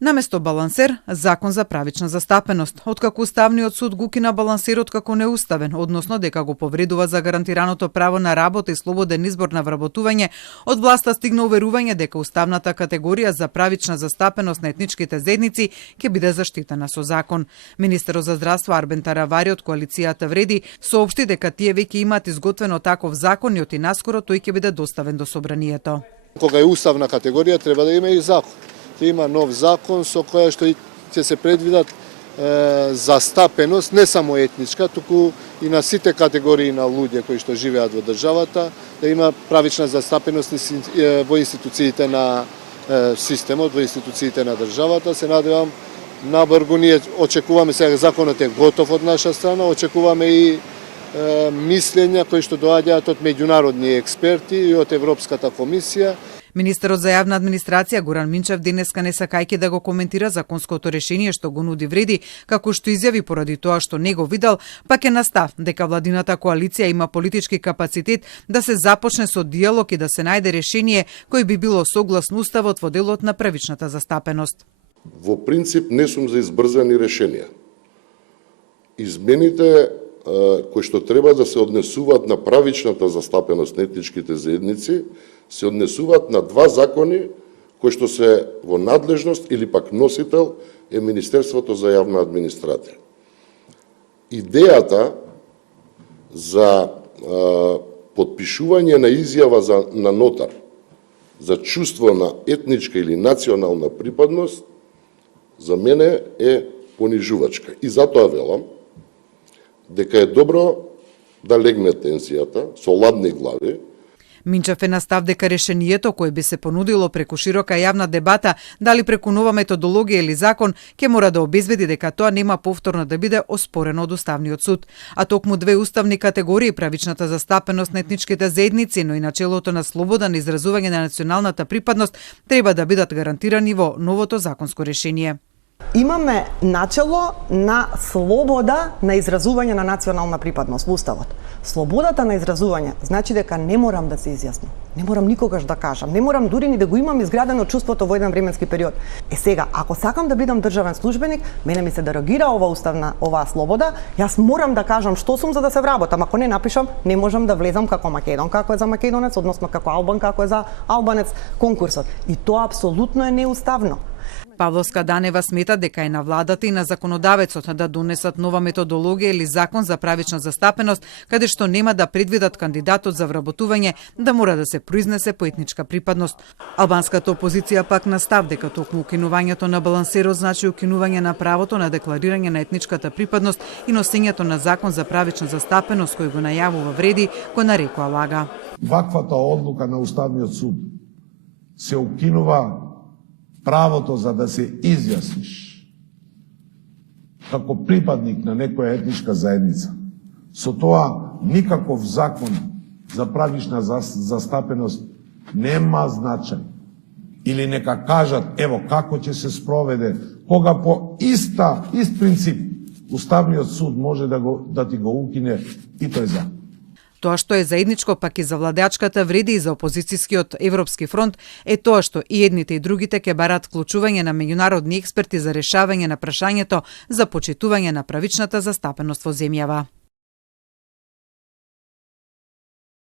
Наместо балансер, закон за правична застапеност, откако Уставниот суд го укина балансерот како неуставен, односно дека го повредува за гарантираното право на работа и слободен избор на вработување, од власта стигна уверување дека уставната категорија за правична застапеност на етничките заедници ќе биде заштитена со закон. Министерот за здравство Арбен Таравари од коалицијата Вреди соопшти дека тие веќе имаат изготвено таков закон и оти наскоро тој ќе биде доставен до собранието. Кога е уставна категорија треба да има и закон. Има нов закон со која што ќе се предвидат застапеност не само етничка, туку и на сите категории на луѓе кои што живеат во државата, да има правична застапеност во институциите на системот, во институциите на државата. Се надевам набрзо, ние очекуваме, сега законот е готов од наша страна, очекуваме и мислења кои што доаѓаат од меѓународни експерти и од Европската комисија. Министерот за јавна администрација Горан Минчев денеска не сакајќи да го коментира законското решение што го нуди Вреди, како што изјави поради тоа што не го видел, пак е на став дека владината коалиција има политички капацитет да се започне со диалог и да се најде решение кој би било согласно уставот во делот на правичната застапеност. Во принцип не сум за избрзани решенија. Измените кои што треба да се однесуваат на правичната застапеност на етничките заедници се однесуваат на два закони кои што се во надлежност или пак носител е Министерството за јавна администрација. Идејата за подпишување на изјава на нотар за чувство на етничка или национална припадност за мене е понижувачка. И затоа велам дека е добро да легне тензијата со ладни глави. Минчев е настав дека решението кое би се понудило преку широка јавна дебата, дали преку нова методологија или закон, ќе мора да обезбеди дека тоа нема повторно да биде оспорено од Уставниот суд. А токму две уставни категории, правичната застапеност на етничките заедници, но и начелото на слобода на изразување на националната припадност, треба да бидат гарантирани во новото законско решение. Имаме начело на слобода на изразување на национална припадност во Уставот. Слободата на изразување значи дека не морам да се изјаснам, не морам никогаш да кажам, не морам дури ни да го имам изградено чувството во еден временски период. Сега, ако сакам да бидам државен службеник, мене ми се дерогира оваа слобода, јас морам да кажам што сум за да се вработам. Ако не напишам, не можам да влезам како македон, како е за македонец, односно како албан, како е за албанец конкурсот. И тоа апсолутно е неуставно. Павловска Данева смета дека е на владата и на законодавецот да донесат нова методологија или закон за правична застапеност, каде што нема да предвидат кандидатот за вработување да мора да се произнесе по етничка припадност. Албанската опозиција пак настав дека токму укинувањето на балансерот значи укинување на правото на декларирање на етничката припадност и носењето на закон за правична застапеност кој го најавува Вреди, го нарекува лага. Ваквата одлука на Уставниот суд се укинува правото за да се изјасниш како припадник на некоја етничка заедница. Со тоа никаков закон за правична застапеност нема значај. Или нека кажат, ево како ќе се спроведе, кога по ист принцип Уставниот суд може да ти го укине и тој закон. Тоа што е заедничко пак и за владеачката Вреди и за опозицијскиот Европски фронт е тоа што и едните и другите ќе барат вклучување на меѓународни експерти за решавање на прашањето за почитување на правичната застапеност во земјава.